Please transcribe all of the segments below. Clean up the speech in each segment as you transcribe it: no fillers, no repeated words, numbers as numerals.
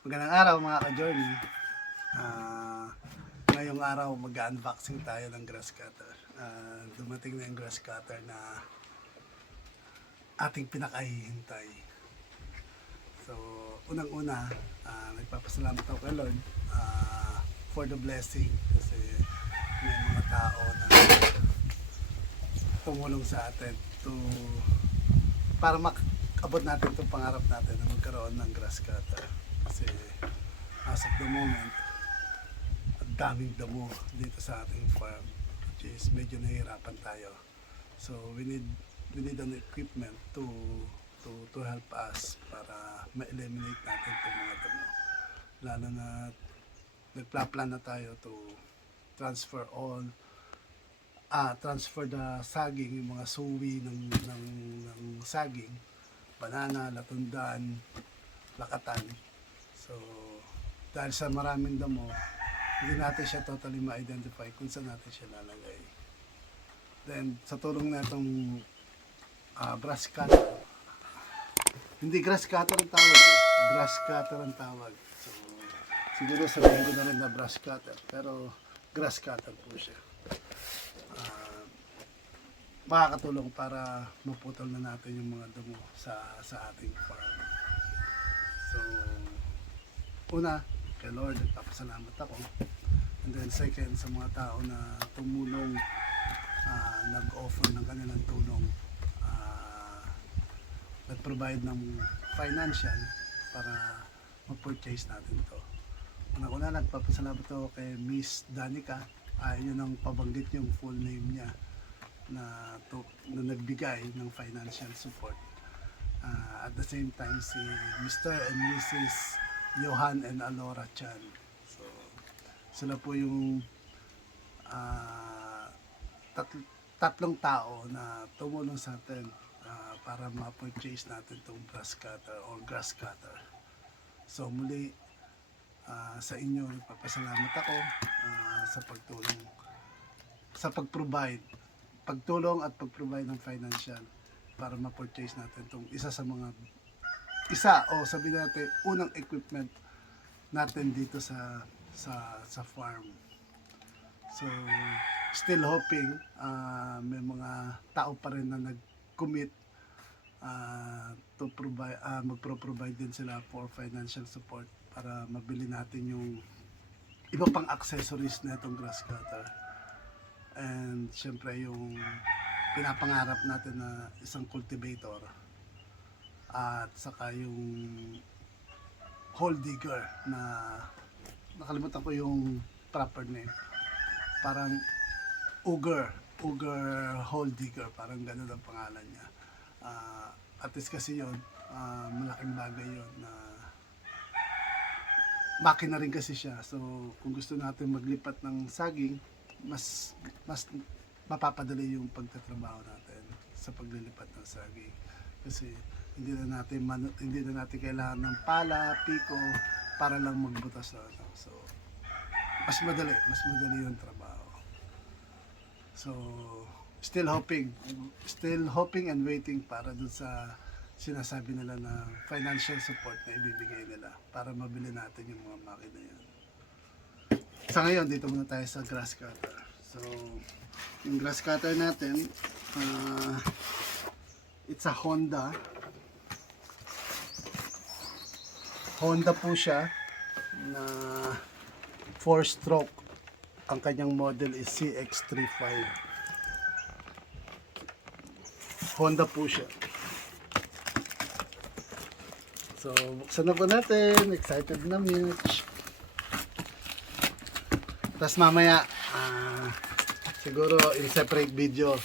Magandang araw mga ka-journey. Ngayong araw mag-unboxing tayo ng grass cutter. Dumating na yung grass cutter na ating pinakahihintay. So, unang-una, nagpapasalamat ako kay Lord for the blessing kasi may mga tao na tumulong sa atin para makabot natin itong pangarap natin na magkaroon ng grass cutter. Kasi as of the moment, ang daming damo dito sa ating farm, which is medyo nahihirapan tayo. So we need an equipment to help us para ma-eliminate natin itong mga damo. Lalo na nagpla-plan na tayo to transfer the saging, yung mga suwi ng saging, banana, latundan, lakatan. So, dahil sa maraming damo, hindi natin siya totally ma-identify kung saan natin siya lalagay. Then, sa tulong na itong grass cutter, hindi grass cutter ang tawag grass cutter ang tawag. So, siguro sabihin ko na rin na brush cutter, pero grass cutter po siya. Makakatulong para maputol na natin yung mga damo sa ating farm. So, una, kay Lord, nagpapasalamat ako. And then second, sa mga tao na tumulong, nag-offer ng kanilang tulong, nag-provide ng financial para ma-purchase natin ito. Una, nagpapasalamat ako kay Miss Danica. Yun ang pabanggit yung full name niya na nagbigay ng financial support. At the same time, si Mr. and Mrs. Johan and Alora Chan. So, sila po yung tatlong tao na tumulong sa atin para ma-purchase natin itong grass cutter or grass cutter. So, muli sa inyo, nagpapasalamat ako sa pagtulong, sa pagtulong at pag-provide ng financial para ma-purchase natin itong isa o sabihin natin unang equipment natin dito sa farm. So still hoping may mga tao pa rin na nag-commit to provide, magpro-provide din sila for financial support para mabili natin yung iba pang accessories na itong grass cutter. And syempre yung pinapangarap natin na isang cultivator at saka yung hole digger na nakalimutan ko yung proper name, parang Auger hole digger, parang ganun ang pangalan niya. At least kasi yun, malaking bagay yun na makina rin kasi siya. So kung gusto natin maglipat ng saging, mas mapapadali yung pagtatrabaho natin sa paglilipat ng saging. Kasi hindi na natin kailangan ng pala, piko para lang magbutas na ito. So mas madali yung trabaho. So still hoping and waiting para dun sa sinasabi nila na financial support na ibibigay nila para mabili natin yung mga makina yan. Sa ngayon, dito muna tayo sa grass cutter. So, yung grass cutter natin, it's a Honda. Honda po siya na 4-stroke. Ang kanyang model is CX-35. Honda po siya. So, buksan na po natin. Excited na Mitch. Tapos mamaya, siguro in separate video,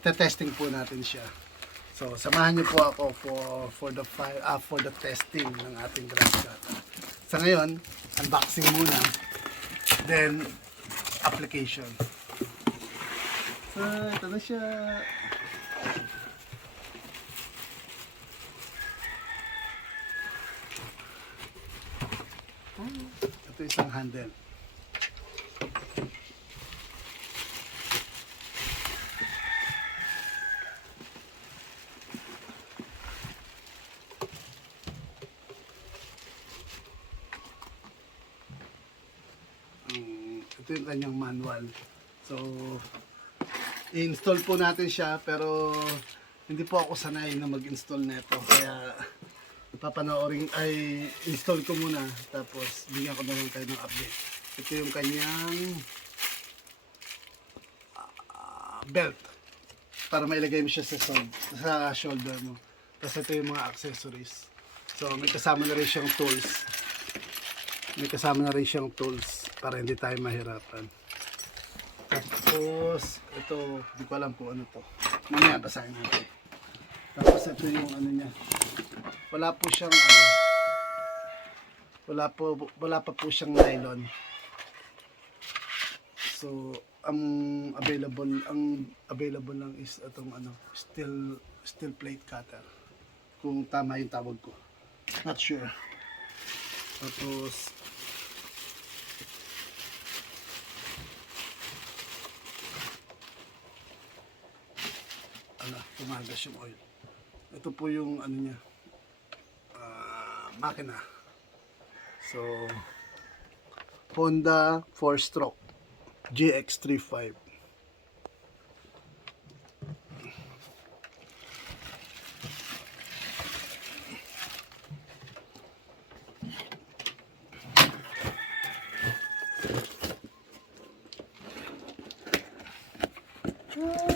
testing po natin siya. So, samahan niyo po ako for the testing ng ating grass cutter. Sa ngayon, unboxing muna, then application. So, ito na siya. Ito isang handle. ito yung kanyang manual. So, i-install po natin siya, pero hindi po ako sanay na mag-install nito. Kaya, papanoorin, ay install ko muna. Tapos, bigyan ko na lang tayo ng update. Ito yung kanyang belt. Para mailagay mo siya sa shoulder mo. Tapos ito yung mga accessories. So, may kasama na rin siyang tools. Para hindi tayo mahirapan. Tapos, ito, hindi ko alam kung ano to. Mamaya, basahin natin. Tapos, ito yung ano niya. Wala po siyang ano. Wala pa po siyang nylon. So, ang available lang is itong ano, steel plate cutter. Kung tama yung tawag ko. Not sure. Tapos, tumagas yung oil. Ito po yung ano niya, makina. So, Honda 4-stroke GX35.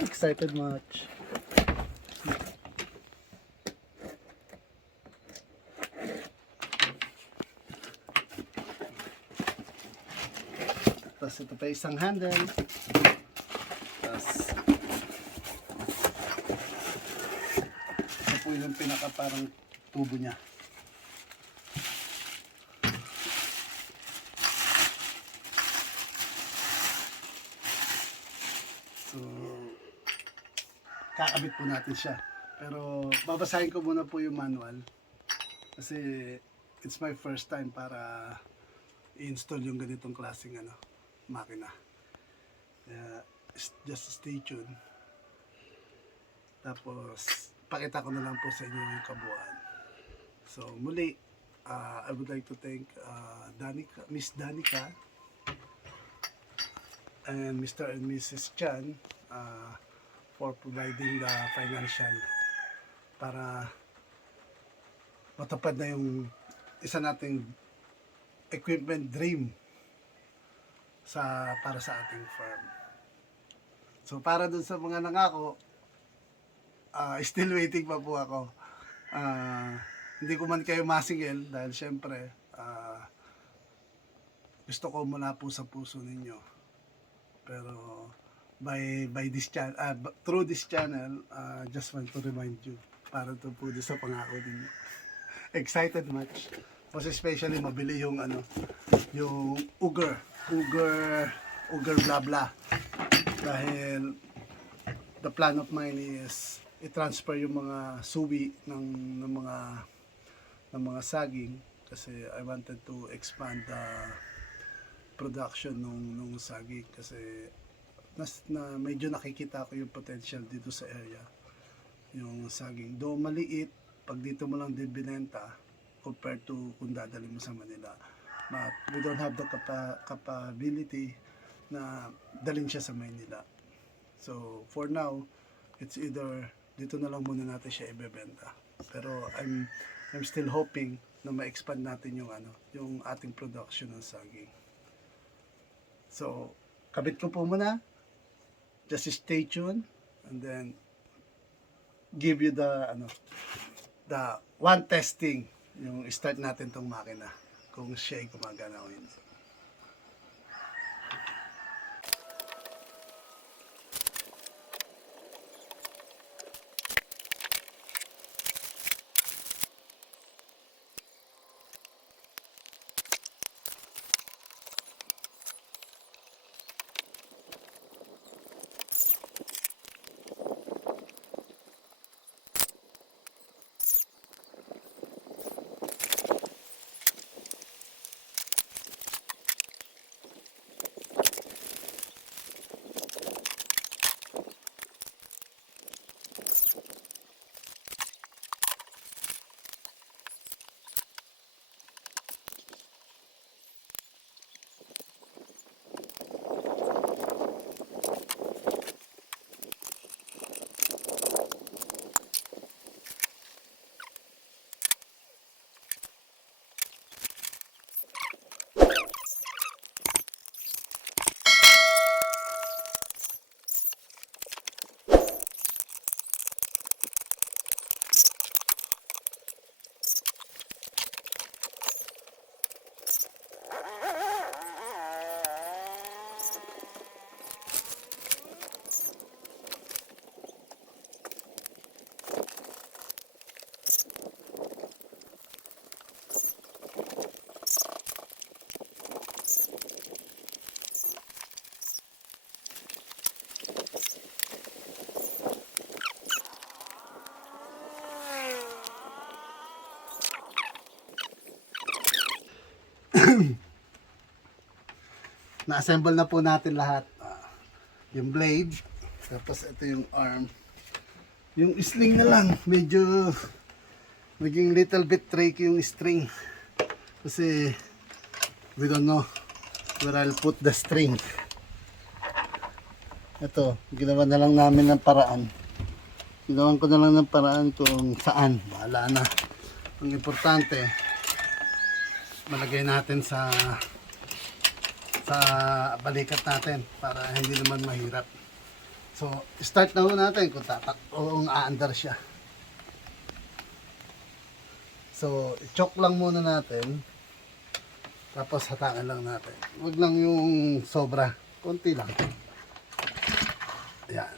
Excited much. Tapos ito pa isang handle. Tapos ito po yung pinaka parang tubo niya. So, kakabit po natin siya. Pero babasahin ko muna po yung manual. Kasi it's my first time para i-install yung ganitong klaseng ano, makina. Kaya just stay tuned. Tapos pakita ko na lang po sa inyo yung kabuuan. So muli, I would like to thank Miss Danica and Mr. and Mrs. Chan for providing the financial para matupad na yung isa nating equipment dream para sa ating farm. So para dun sa mga nangako, still waiting pa po ako. Hindi ko man kayo masigil dahil syempre gusto ko mula po sa puso ninyo. Pero by this channel, through this channel, just want to remind you para to po sa pangako ninyo. Excited much. Most especially mabili yung ano, yung Uger blah blah. Dahil the plan of mine is i-transfer yung mga suwi ng mga saging kasi I wanted to expand the production nung saging kasi medyo nakikita ko yung potential dito sa area yung saging. Though maliit, pag dito mo lang din binenta compared to kung dadali mo sa Manila. But we don't have the capability na dalhin siya sa Manila. So for now, it's either dito na lang muna natin siya ibebenta. Pero I'm still hoping na ma-expand natin yung ating production ng saging. So kabit ko po muna. Just stay tuned and then give you the one testing yung start natin tong makina kung siya ay gumagana o hindi. Na-assemble na po natin lahat. Yung blade, tapos ito yung arm. Yung sling na lang, medyo naging little bit tricky yung string. Kasi we don't know where I'll put the string. Ito, ginawa na lang namin ng paraan. Ginawan ko na lang ng paraan kung saan. Bahala na. Ang importante, malagay natin sa balikat natin para hindi naman mahirap. So, start na ho natin kung kung aandar siya. So, i-choke lang muna natin. Tapos hatangan lang natin. Huwag lang yung sobra. Konti lang. Ayan.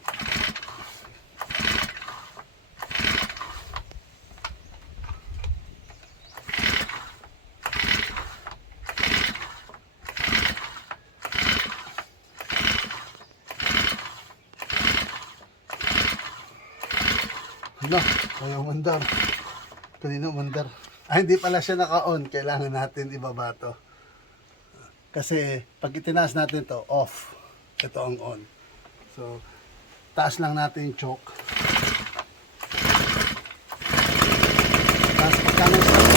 Hala, ayaw mandar. Kanina mandar. Hindi pala siya naka-on. Kailangan natin ibaba to. Kasi pag itinaas natin to off. Ito ang on. So, taas lang natin yung choke. Tapos pagka nag-start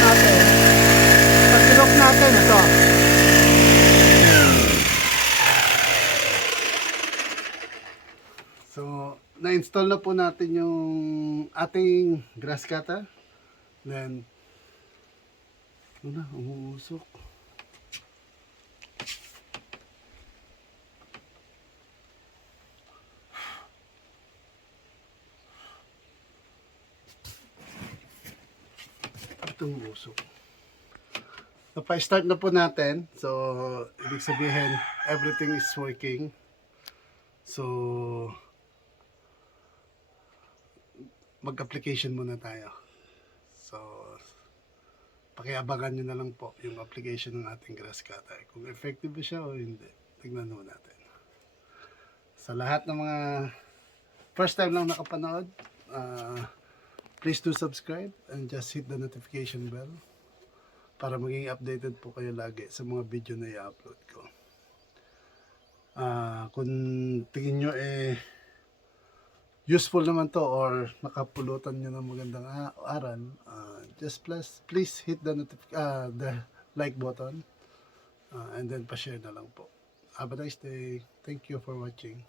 natin, pag-lock natin, ito. So, na-install na po natin yung ating grass cutter. Then, umuusok. Itong usok. So, pa-start na po natin. So, ibig sabihin, everything is working. So, mag-application muna tayo. So, pakiabangan nyo na lang po yung application ng ating grass cutter. Kung effective ba siya o hindi. Tignan mo natin. Sa lahat ng mga first time lang nakapanood, please do subscribe and just hit the notification bell para maging updated po kayo lagi sa mga video na i-upload ko. Kung tingin nyo useful naman to or nakapulutan nyo ng magandang aral, just please hit the like button and then pa-share na lang po. Have a nice day. Thank you for watching.